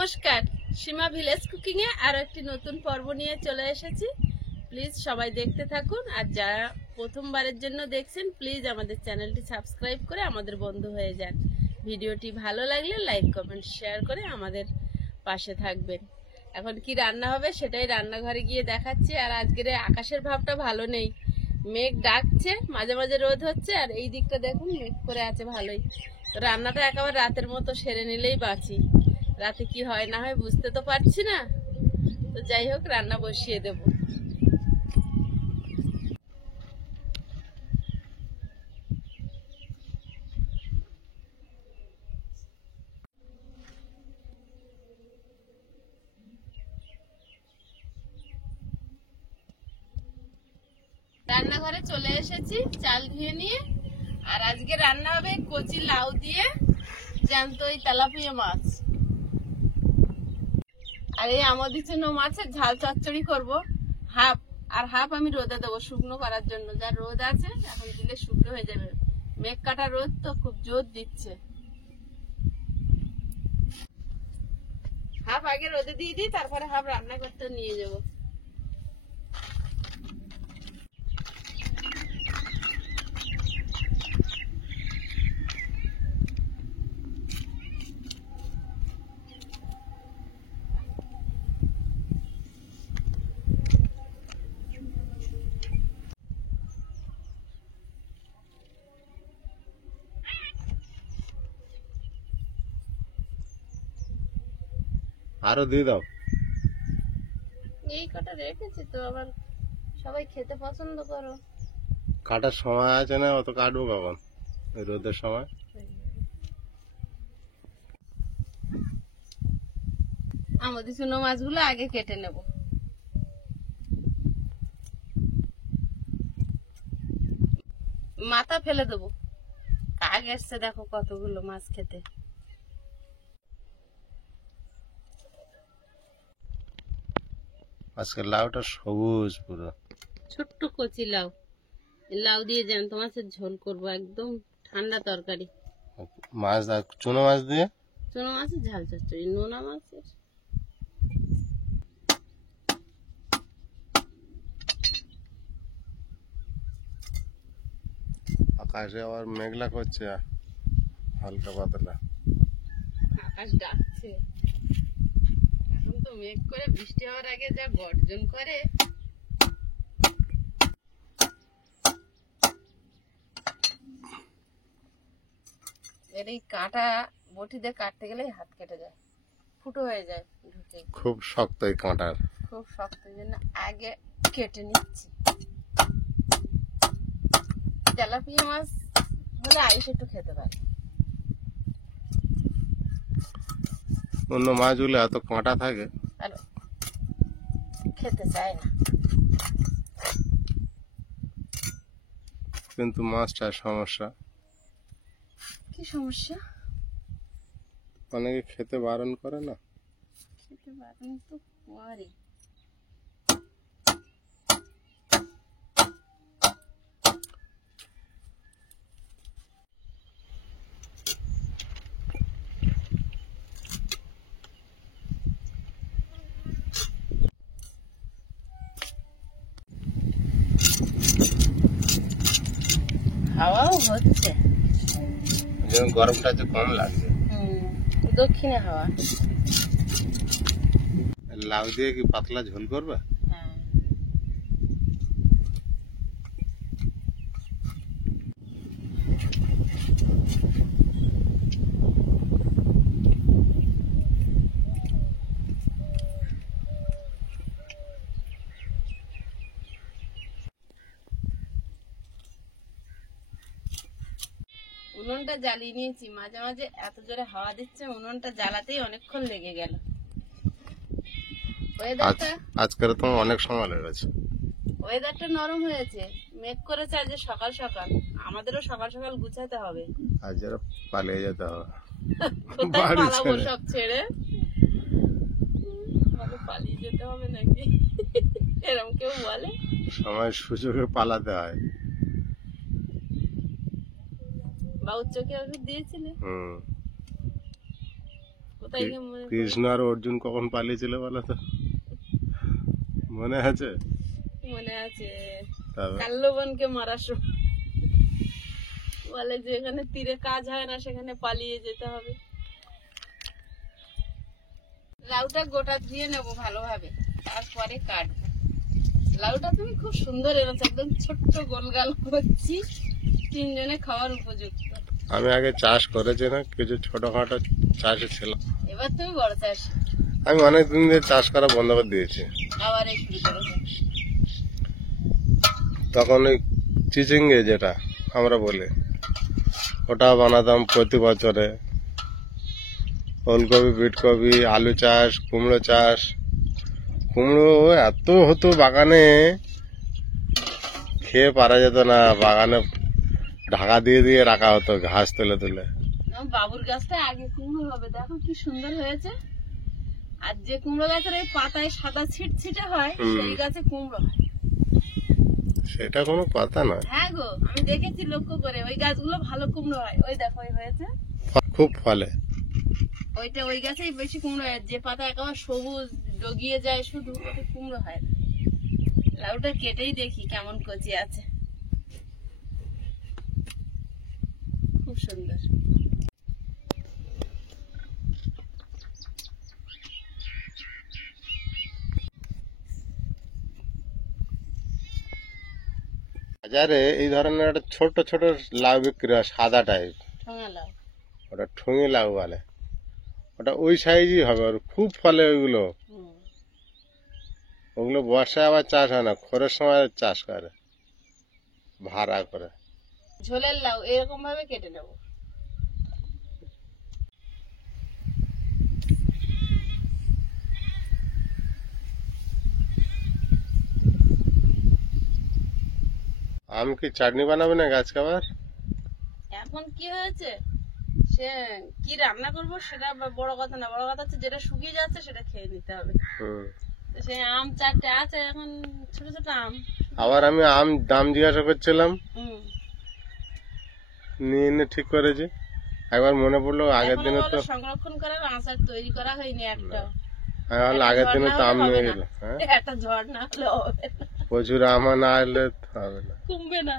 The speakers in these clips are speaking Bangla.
নমস্কার, সীমা ভিলেজ কুকিং এ আরো একটি নতুন পর্ব নিয়ে চলে এসেছি। প্লিজ সবাই দেখতে থাকুন, আর যারা প্রথমবারের জন্য দেখছেন প্লিজ আমাদের চ্যানেলটি সাবস্ক্রাইব করে আমাদের বন্ধু হয়ে যান। ভিডিওটি ভালো লাগলে লাইক কমেন্ট শেয়ার করে আমাদের পাশে থাকবেন। এখন কি রান্না হবে সেটাই রান্নাঘরে গিয়ে দেখাচ্ছি। আর আজকের আকাশের ভাবটা ভালো নেই, মেঘ ডাকছে, মাঝে মাঝে রোদ হচ্ছে, আর এই দিকটা দেখুন মেঘ করে আছে ভালোই। তো রান্নাটা একেবারে রাতের মতো সেরে নিলেই বাঁচি। রাতে কি হয় না হয় বুঝতে তো পারছি না, তো যাই হোক রান্না বসিয়ে দেব। রান্নাঘরে চলে এসেছি চাল ধুয়ে নিয়ে। আর আজকে রান্না হবে কচি লাউ দিয়ে জ্যান্ত ওই তেলাপিয়া মাছ। আর এই আমাদের জন্য মাছের ঝাল চচ্চড়ি করব। হাফ আর হাফ আমি রোদে দেবো শুকনো করার জন্য। যা রোদ আছে এখন দিলে শুকনো হয়ে যাবে। মেঘ কাটা রোদ তো খুব জোর দিচ্ছে। হাফ আগে রোদে দিয়ে দিই, তারপরে হাফ রান্না করতে নিয়ে যাবো। আরো দিয়ে দাও। এই কটা রেখেছি তো, আবার সবাই খেতে পছন্দ করো। কাটার সময় আছে না, অত কাটবো কখন? ওই রোদের সময়। আমাদের চুনো মাছগুলো আগে কেটে নেব। মাথা ফেলে দেবো, কাক এসছে দেখো কতগুলো মাছ খেতে। আজকে লাউটা সবুজ পুরো। ছোট্ট কচি লাউ, লাউ দিয়ে জ্যান্ত মাছের ঝোল করবো, একদম ঠান্ডা তরকারি। মাছ চুনো মাছ দিয়ে চুনো মাছের ঝাল চচ্চড়ি, নোনা মাছের। আকাশে আবার মেঘলা করছে, হালকা পাতলা। আকাশ ডাকছে, এখন তো মেঘ করে বৃষ্টি হওয়ার আগে যা গর্জন করে। এর এই কাটা বটি দিয়ে কাটতে গেলে হাত কেটে যায়, ফুটো হয়ে যায় ঢুকে। খুব শক্ত এই কাঁটার। খুব শক্ত, জন্য আগে কেটে নিচ্ছি। তেলাপিয়া মাছ হলে আইস একটু খেতে পারে। অন্য মাছগুলো এত কাঁটা থাকে আর খেতে চায় না। কিন্তু মাছটার সমস্যা। কি সমস্যা? অনেকে খেতে বারণ করে না। খেতে বারণ তো করে। হাওয়াও হচ্ছে, গরমটা একটু কম লাগছে। দক্ষিণে হাওয়া। লাউ দিয়ে কি পাতলা ঝোল করবে? হ্যাঁ, উনুনটা জ্বালিয়ে নিয়েছি। মাঝে মাঝে এত জোরে হাওয়া দিচ্ছে, উনুনটা জ্বালাতেই অনেকক্ষণ লেগে গেল। আজকের তো অনেক সময় লেগেছে। ওয়েদারটা নরম হয়েছে, মেঘ করেছে আজ সকাল সকাল। আমাদেরও সকাল সকাল গুছাতে হবে। আজ যারা পালিয়ে যেতে হবে। কোথায় পালাবো সব ছেড়ে? পালিয়ে যেতে হবে নাকি এরকম কেউ বলে? সময় সুযোগে পালাতে হয়। বা উচ্চকে ওষুধ দিয়েছিলে? কোথায় গিয়ে মনে পড়ে? কৃষ্ণ আর অর্জুন কখন পালিয়েছিল বলো তো, মনে আছে? মনে আছে তবে কাল্লবনকে মারার সময় বলে যে এখানে তীরে কাজ হয় না, সেখানে পালিয়ে যেতে হবে। লাউটা গোটা দিয়ে নেবো ভালোভাবে, তারপরে কাটবো। লাউটা তুমি খুব সুন্দর এনেছো, একদম ছোট্ট গোলগাল করছি, তিনজনে খাওয়ার উপযুক্ত। আমি আগে চাষ করেছি না, কিছু ছোটখাটো চাষে ছিলাম। এবার তুমি বড় চাষ, আমি অনেক দিন ধরে চাষ করা বন্ধ করে দিয়েছি। আবার এই শুরু করেছো। তখন ওই চিচিঙ্গে যেটা আমরা বলি, ওটা বানাতাম প্রতি বছরে। ওলকপি, বিটকপি, আলু চাষ, কুমড়ো চাষ। কুমড়ো এত হতো বাগানে, খেয়ে পারা যেত না। বাগানে ঢাকা দিয়ে দিয়ে রাখা হতো, ঘাস তুলে তুলে। আমার বাবুর গাছটা আগে কুমড়ো হবে, দেখো কি সুন্দর হয়েছে। আর যে কুমড়ো গাছের এই পাতায় সাদা ছিটছিটে হয়, সেই গাছে কুমড়ো হয়। সেটা কোনো কথা না, হ্যাঁ গো, আমি দেখেছি লক্ষ্য করে, ওই গাছগুলো ভালো কুমড়ো হয়। ওই দেখো ওই হয়েছে, খুব ফলে। ওইটা ওই গাছেই বেশি কুমড়ো হয়। যে পাতা একেবারে সবুজ ডগিয়ে যায় শুধু, ওতে কুমড়ো হয় না। লাউটা কেটেই দেখি কেমন কচি আছে, খুব সুন্দর। বাজারে এই ধরনের একটা ছোট ছোট লাউ বিক্রি হয়, সাদা টাইপ। ঠোঙা লাউ, ওটা ঠুঙি লাউ বলে। ওটা ওই সাইজই হবে, ওর খুব ফলে ওইগুলো। হুম। ওগুলো বর্ষায় আবার চাষ হয় না, খরের সময় চাষ করে ভাড়া করে। ঝোলের লাউ এরকম ভাবে কেটে নেবো। আম কি চাটনি বানাবে না গাছ খাবার? এখন কি হয়েছে, সে কি রান্না করবো সেটা বড় কথা না, বড় কথা হচ্ছে যেটা শুকিয়ে যাচ্ছে সেটা খেয়ে নিতে হবে। হুম। তো সে আম চারটে আছে এখন, ছোট ছোট আম। আবার আমি আম দাম জিজ্ঞাসা করছিলাম, হুম। নিয়ে এনে ঠিক করেছি। একবার মনে পড়লো আগের এখনো দিনে বলো তো, সংরক্ষণ করার আচার তৈরি করা হয়নি একটা। আমি ভাবলাম আগের দিনে তো আম নিয়ে গেল। হ্যাঁ, একটা ঝড় না হলে হবে না, প্রচুর আম না এলে হবে না। কমবে না।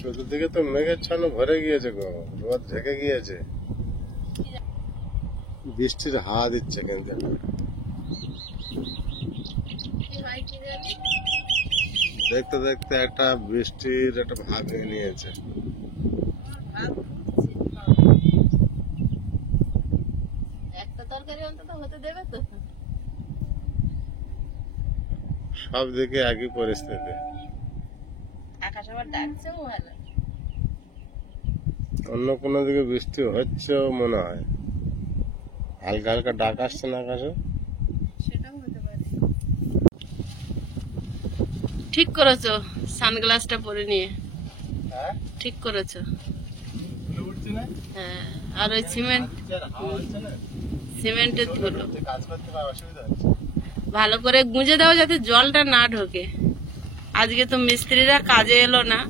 চতুর্দিকে তো মেঘের ছানো ভরে গিয়েছে গো, রোদ ঢেকে গিয়েছে। বৃষ্টির হাওয়া দিচ্ছে কিন্তু। কি হয় কি জানি। দেখতে দেখতে একটা বৃষ্টির একটা ভাগ নিয়ে নিয়েছে। ভাত ফুটছে, একটা তরকারি অন্তত হতে দেবে তো। সব দিকে একই পরিস্থিতি। আকাশ আবার ডাকছেও ভালো, অন্য কোনো দিকে বৃষ্টি হচ্ছেও মনে হয়, হালকা হালকা ডাক আসছে না আকাশে। সেটাও হতে পারে। ঠিক করেছো সানগ্লাসটা পরে নিয়ে, হ্যাঁ, ঠিক করেছো। উঠছে না, হ্যাঁ, আর ওই সিমেন্টের ধুলো কাজ করতে পারে, অসুবিধা হচ্ছে। ভালো করে গুঁজে দাও যাতে জলটা না ঢোকে। আজকে তো মিস্ত্রিরা কাজে এলো না,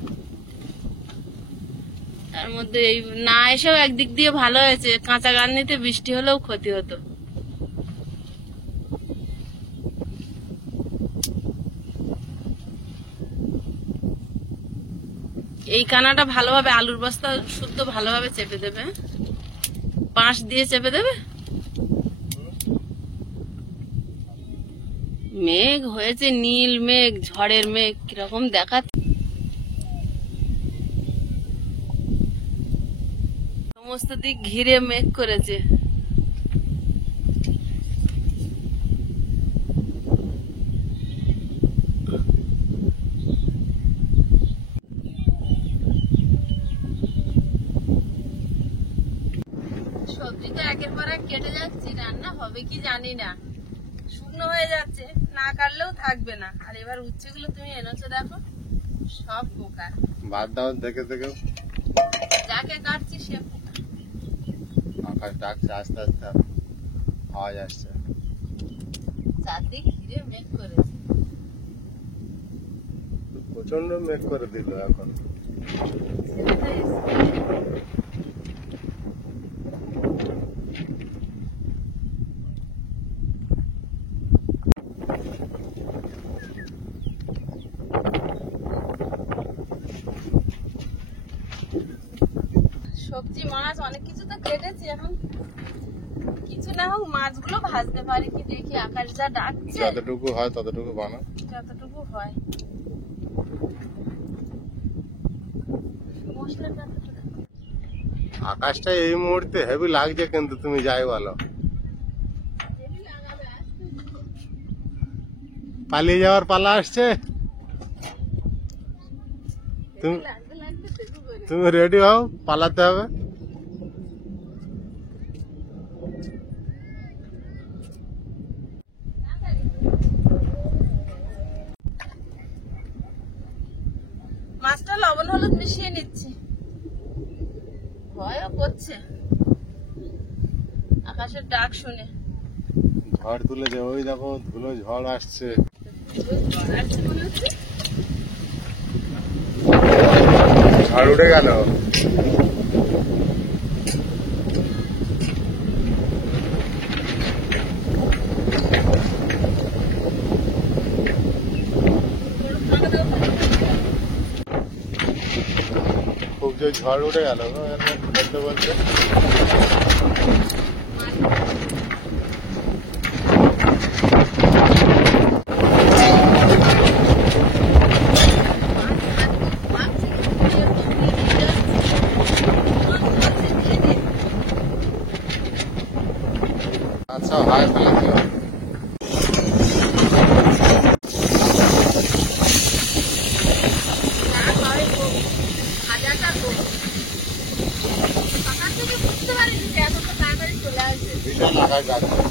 তার মধ্যে এই না এসেও একদিক দিয়ে ভালো হয়েছে, কাঁচা গান্নিতে বৃষ্টি হলেও ক্ষতি হতো। এই কানাটা ভালোভাবে, আলুর বস্তা শুদ্ধ ভালোভাবে চেপে দেবে, বাঁশ দিয়ে চেপে দেবে। মেঘ হয়েছে, নীল মেঘ, ঝড়ের মেঘ, কিরকম দেখাচ্ছে। সমস্ত দিক ঘিরে মেঘ করেছে। সবজি তো একের পর এক কেটে যাচ্ছি, রান্না হবে কি জানি না, শুকনো হয়ে যাচ্ছে, না কাটলেও থাকবে না। আর এবার উচ্ছেগুলো তুমি এনেছো দেখো, সব পোকা। বাদ দাও দেখে দেখে। যাকে কাটছি সে পোকা। আকাশ ডাকছে আস্তে আস্তে, আওয়াজ আসছে। চারদিক ঘিরে মেঘ করেছে। প্রচন্ড মেঘ করে দিল এখন। সবজি মাছ অনেক কিছু তো কেটেছি, এখন কিছু না হোক মাছগুলো ভাজতে পারি কি দেখি। আকাশ যা ডাকছে, যতটুকু হয় ততটুকু বানা। যতটুকু হয়। মশলাটা আকাশটা এই মুহূর্তে হেভি লাগছে, কিন্তু তুমি যাই বলো, পালিয়ে যাওয়ার পালা আসছে। লাগতে লাগতে দেখো করে। তুমি রেডি হও, পালাতে হবে। মাছটা লবণ হলুদ মিশিয়ে নিচ্ছি, ভয়ও করছে আকাশের ডাক শুনে। ঝড় তুলেছে, ওই দেখো ধুলো ঝড় আসছে। ঝড় উঠে গেল। খুব জোর ঝড় উঠে গেল বলতে বলতে। আচ্ছা হায় ফেলেছিল। বিশাল আকাশ ডাকছে।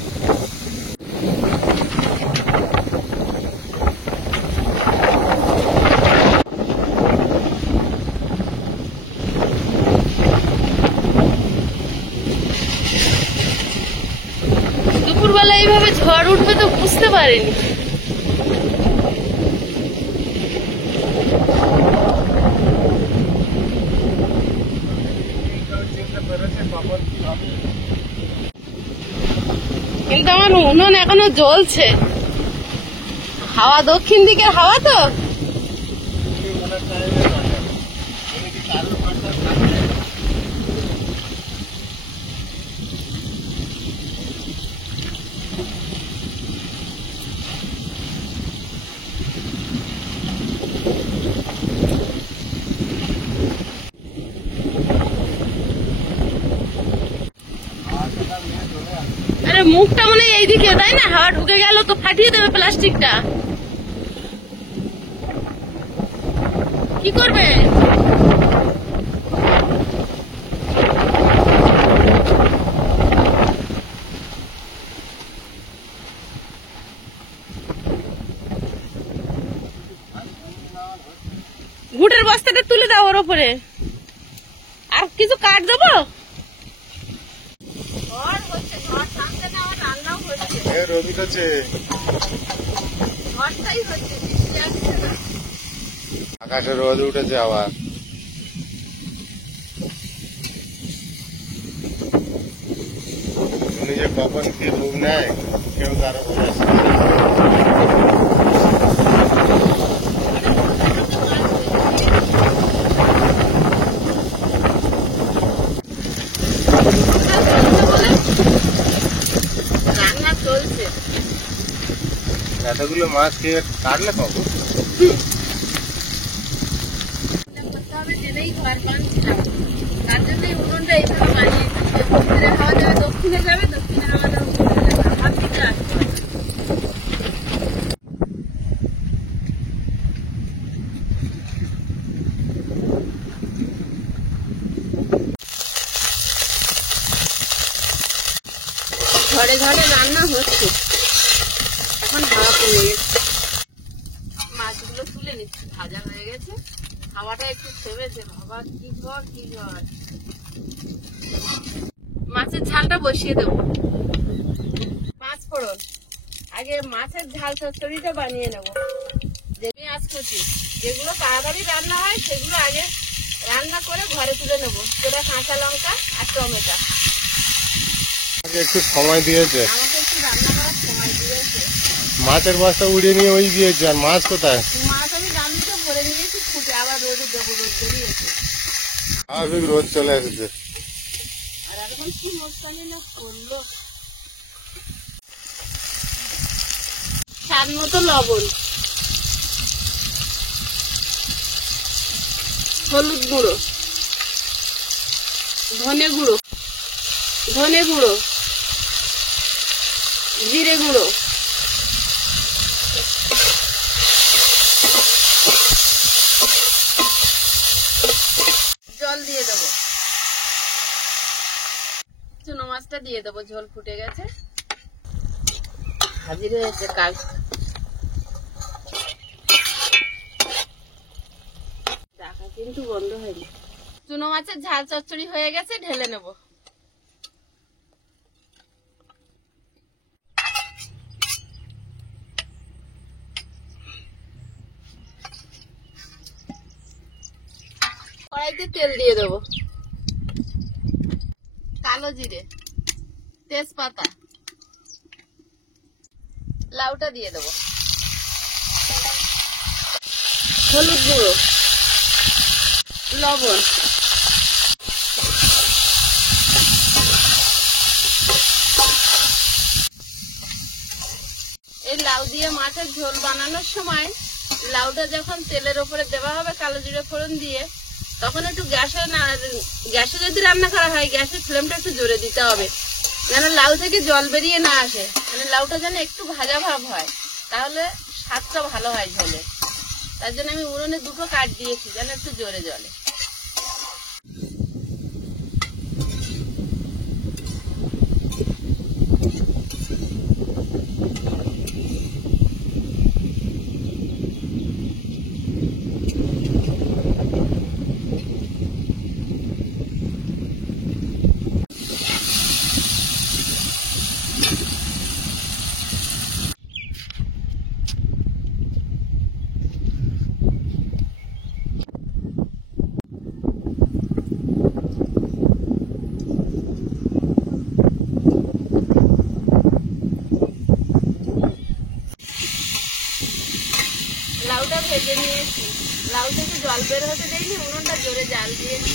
দুপুরবেলা এইভাবে ঝড় উঠবে তো বুঝতে পারিনি। কিন্তু আমার উনুন এখনো জ্বলছে, হাওয়া দক্ষিণ দিকের হাওয়া তো। আরে মুখটা মনে হয় এইদিকে, তাই না? হাওয়া ঢুকে গেল তো ফাটিয়ে দেবে প্লাস্টিকটা। কি করবে? গুড়ের বস্তাটা তুলে দাও ওর উপরে, আর কিছু কাঠ দেবো। রোদ উঠেছে, আকাশে রোদ উঠেছে আবার। নিজে কখন কি রূপ নেয় কেউ কারো বোঝা রান্না চলছে। এতগুলো মাছ খেয়ে কাটলে কখন? জেনেই ঘর বাঁধছিলাম, তার জন্যই উনুনটা এইভাবে বানিয়েছি। উত্তরের হাওয়া যাবে দক্ষিণে যাবে, দক্ষিণের হাওয়া যাবে উত্তরে যাবে, আমার দিকে আসতে হবে। ঘরে ঘরে রান্না হচ্ছে, এখন হাওয়া কমে গেছে। মাছগুলো তুলে নিচ্ছি, ভাজা হয়ে গেছে, হাওয়াটা একটু থেমেছে। বাবা কি ঝড় কি ঝড়! মাছের ঝালটা বসিয়ে দেবো। 5 ফোড়ন, আগে মাছের ঝাল চচ্চড়িটা বানিয়ে নেবো। পেঁয়াজ কুচি, যেগুলো তাড়াতাড়ি রান্না হয় সেগুলো আগে রান্না করে ঘরে তুলে নেবো। সেটা কাঁচা লঙ্কা আর টমেটো। একটু সময় দিয়েছে, আমাকে একটু রান্না করার সময় দিয়েছে। মাছের বস্তা উড়িয়ে নিয়ে ওই দিয়েছে, আর মাছ কোথায়? মাছ আমি গামলিতে ভরে নিয়েছি, ফুটে আবার রোদে দেবো, রোদ বেরিয়েছে। স্বাভাবিক রোদ চলে এসেছে। আর এখন কি মস্তানি না করলো। স্বাদ মতো লবণ, হলুদ গুঁড়ো, ধনে গুঁড়ো, জিরে গুঁড়ো, জল দিয়ে দেবো। চুনো মাছটা দিয়ে দেবো, ঝোল ফুটে গেছে, হাজির হয়েছে কাজ। টাকা কিন্তু বন্ধ হয়নি। চুনো মাছের ঝাল চচ্চড়ি হয়ে গেছে, ঢেলে নেব। কড়াইতে তেল দিয়ে দেবো, কালো জিরে, তেজপাতা, লাউটা দিয়ে দেবো, হলুদ গুঁড়ো, লবণ, এই লাউ দিয়ে মাছের ঝোল বানানোর সময় লাউটা যখন তেলের উপরে দেওয়া হবে কালো জিরে ফোড়ন দিয়ে, তখন একটু গ্যাসে যদি রান্না করা হয় গ্যাসের ফ্লেমটা একটু জোরে দিতে হবে, যেন লাউ থেকে জল বেরিয়ে না আসে। মানে লাউটা যেন একটু ভাজা ভাব হয়, তাহলে স্বাদটা ভালো হয় ঝোলে। তার জন্য আমি উনুনে 2টো কাঠ দিয়েছি, যেন একটু জোরে জ্বলে। লাউটা ভেজে নিয়েছি, লাউ থেকে জল বের হতে দেয়নি, উনুনটা জোরে জাল দিয়েছি।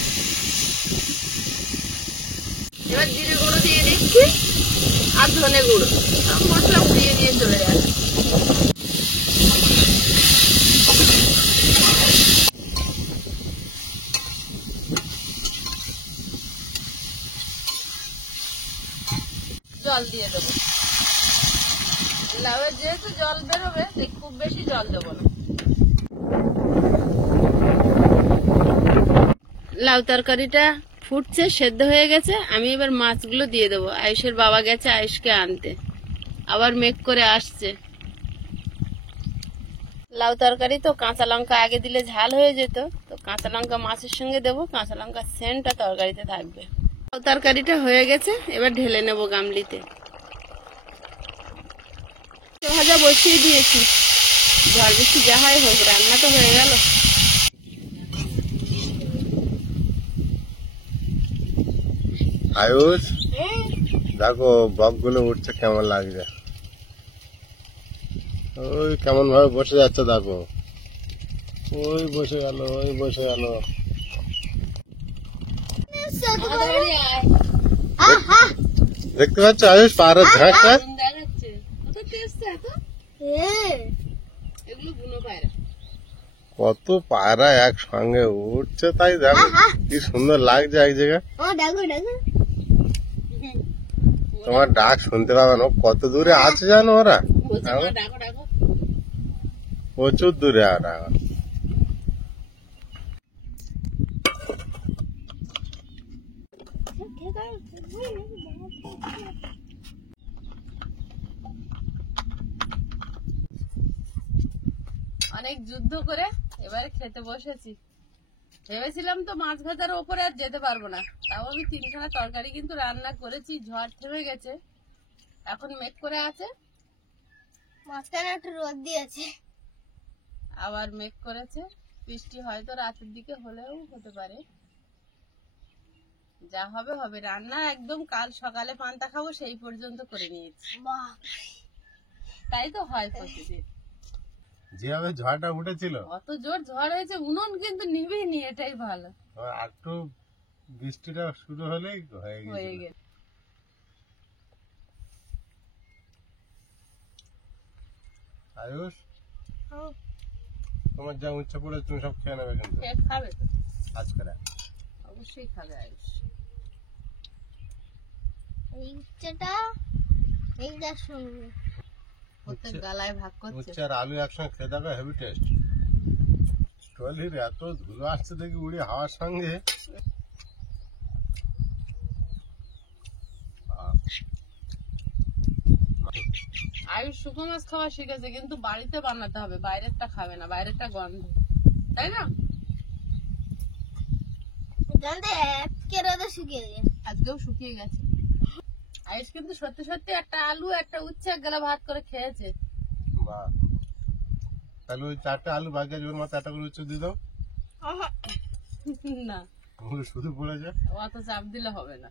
এবার জিরে গুঁড়ো দিয়ে দিচ্ছি আর ধনে গুঁড়ো, মশলা উড়িয়ে নিয়ে চলে যাবে। জল দিয়ে দেবো, লাউয়ের যেহেতু জল বেরোবে তাই খুব বেশি জল দেবো না। লাউ তরকারিটা ফুটছে, সেদ্ধ হয়ে গেছে। আমি এবার মাছগুলো দিয়ে দেবো। আয়ুষের বাবা গেছে আয়ুষকে আনতে, আবার মেঘ করে আসছে। লাউ তরকারি তো কাঁচা লঙ্কা আগে দিলে ঝাল হয়ে যেত, তো কাঁচা লঙ্কা মাছের সঙ্গে দেবো, কাঁচা লঙ্কার সেন্টটা তরকারিতে থাকবে। লাউ তরকারিটা হয়ে গেছে, এবার ঢেলে নেবো গামলিতে। ভাজা বসিয়ে দিয়েছি, ঝড় বৃষ্টি যা হয় হোক, রান্না তো হয়ে গেল। আয়ুষ, দেখো বক গুলো উঠছে, কেমন লাগছে। ওই কেমন ভাবে বসে যাচ্ছে দেখো, ওই বসে গেল, ওই বসে গেল। দেখতে পাচ্ছ আয়ুষ পাহাড়ের ঝাঁকটা? কত পায়রা একসঙ্গে উঠছে, তাই দেখো কি সুন্দর লাগছে এক জায়গায়। তোমার ডাক শুনতে পাবে না, কত দূরে আছে জানো ওরা? প্রচুর দূরে ওরা। অনেক যুদ্ধ করে এবারে খেতে বসেছি। ভেবেছিলাম তো মাছ ভাজার ওপরে আর যেতে পারবো না, তাও আমি 3খানা তরকারি কিন্তু রান্না করেছি। ঝড় থেমে গেছে, এখন মেঘ করে আছে, মাঝখানে একটু রোদ দিয়েছে। আবার মেঘ করেছে। বৃষ্টি হয়তো রাতের দিকে হলেও হতে পারে, যা হবে হবে। রান্না একদম কাল সকালে পান্তা খাবো সেই পর্যন্ত করে নিয়েছি। বাহ, তাই তো হয় প্রতিদিন। যেভাবে ঝড়টা উঠেছিল অত জোর ঝড় হয়েছে, উনুন কিন্তু নিবেনি, এটাই ভালো আর একটু বৃষ্টিটা শুরু হলেই হয়ে হয়ে গেছে। গেছে। আয়ুষ, তোমার যা ইচ্ছা পড়ে তুমি সব খেয়ে নেবে কিন্তু খেয়ে খাবে তো, আজকে। অবশ্যই খাবে আয়ুষ। এই উচ্চটা এইটার সঙ্গে প্রত্যেক গালায় ভাগ করছে। উচ্ছে আর আলু একসঙ্গে খেয়ে দেখো, হেভি টেস্ট। ট্রলির এত ধুলো আসছে দেখি উড়ে হাওয়ার সঙ্গে। আয়ুষ শুকনো মাছ খাওয়া শিখেছে, কিন্তু বাড়িতে বানাতে হবে, বাইরেরটা খাবে না, বাইরেরটা গন্ধ, তাই না? জানতে আজকে রোদে শুকিয়ে গেছে। আজকেও শুকিয়ে গেছে। আয়ুষ কিন্তু সত্যি সত্যি একটা আলু একটা উচ্ছে এক গেলা ভাত করে খেয়েছে। বাহ, তাহলে ওই 4টে আলু বাকি আছে, ওর মতো একটা করে উচ্ছে দিয়ে দাও। না, ওগুলো শুধু পড়েছে। অত চাপ দিলে হবে না।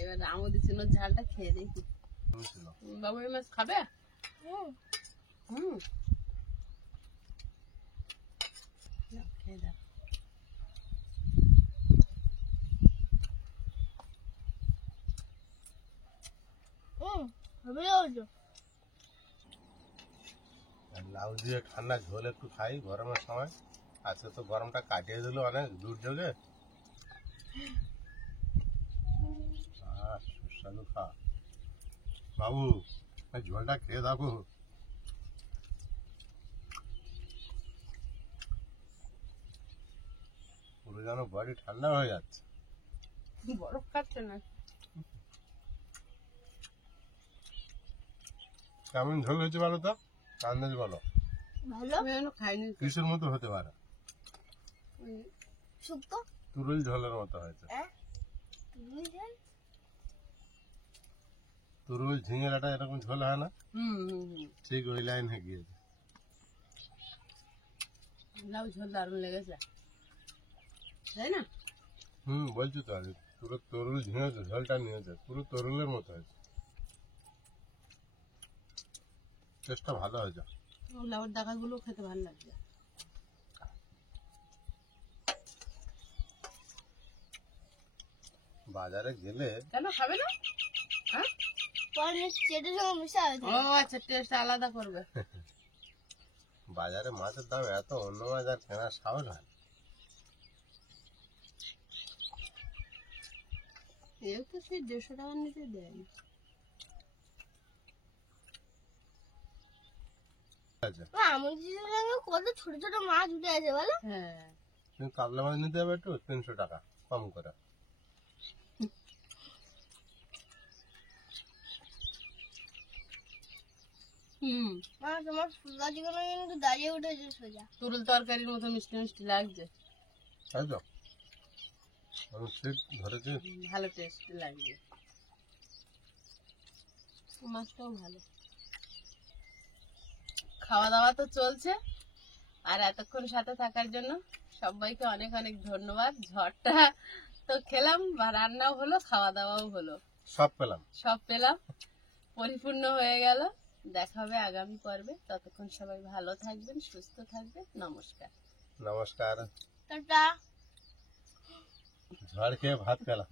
এবার আমুদি চিনোর ঝালটা খেয়ে দেখি। বাবু এই মাছ খাবে? হুম, নাও, খেয়ে দাও। হবে রোদ। আর লাউ দিয়ে ঠান্ডা ঝোল একটু খাই গরমের সময়। আজকে তো গরমটা কাটিয়ে দিল অনেক দুর্যোগে। সুস্বাদু খা বাবু, এই ঝোলটা খেয়ে দেখো। পুরো যেন বডি ঠান্ডা হয়ে যাচ্ছে। বরফ খাচ্ছে না। কেমন ঝোল হয়েছে বলো তো, আন্দাজ বলো। ভালো আমি এখনো খাইনি তো। কিসের মতো হতে পারে? শুক্তো তুরুল ঝোলের মতো হয়েছে। তুরুল ঝিঙের একটা এরকম ঝোল হয় না, হুম হুম হুম, ঠিক ওই লাইন হয়ে গিয়েছে। লাউ ঝোল দারুণ লেগেছে, তাই না? বলছি তো আগে পুরো তরুল ঝিঙে ঝোলটা নিয়েছে, পুরো তরুলের মতো হয়েছে। টেস্টটা ভালো হয়েছে। লাউর দাগাগুলো খেতে ভালো লাগছে। বাজারে গেলে কেন খাবে না? হ্যাঁ, পরে চেটের সঙ্গে মিশা হয়েছে। ও আচ্ছা, টেস্ট আলাদা করবে। বাজারে মাছের দাম এত, অন্য মাছ আর কেনার সাহস হয় না। এও তো সেই 150 টাকার নিচে দেয় না। আচ্ছা, আমার দিদির সঙ্গে কত ছোট ছোট মাছ উঠে আছে বলো। হ্যাঁ, তুমি কাতলা মাছ নিতে হবে একটু, 300 টাকা কম করে। হুম, তোমার ফুলগা চিকেন কিন্তু দাঁড়িয়ে উঠেছে সোজা। তুরুল তরকারির মতো মিষ্টি মিষ্টি লাগছে। তাই তো আমি ঠিক ধরেছি। ভালো টেস্ট লাগছে, মাছটাও ভালো। খাওয়া দাওয়া তো চলছে, আর এতক্ষণ সাথে থাকার জন্য সবাইকে অনেক অনেক ধন্যবাদ। ঝড়টা তো খেলাম, বা রান্নাও হলো, খাওয়া দাওয়াও হলো, সব পেলাম। সব পেলাম, পরিপূর্ণ হয়ে গেল। দেখা হবে আগামী পর্বে। ততক্ষণ সবাই ভালো থাকবেন, সুস্থ থাকবেন। নমস্কার। নমস্কার। টাটা। ঝড় খেয়ে ভাত পেলাম।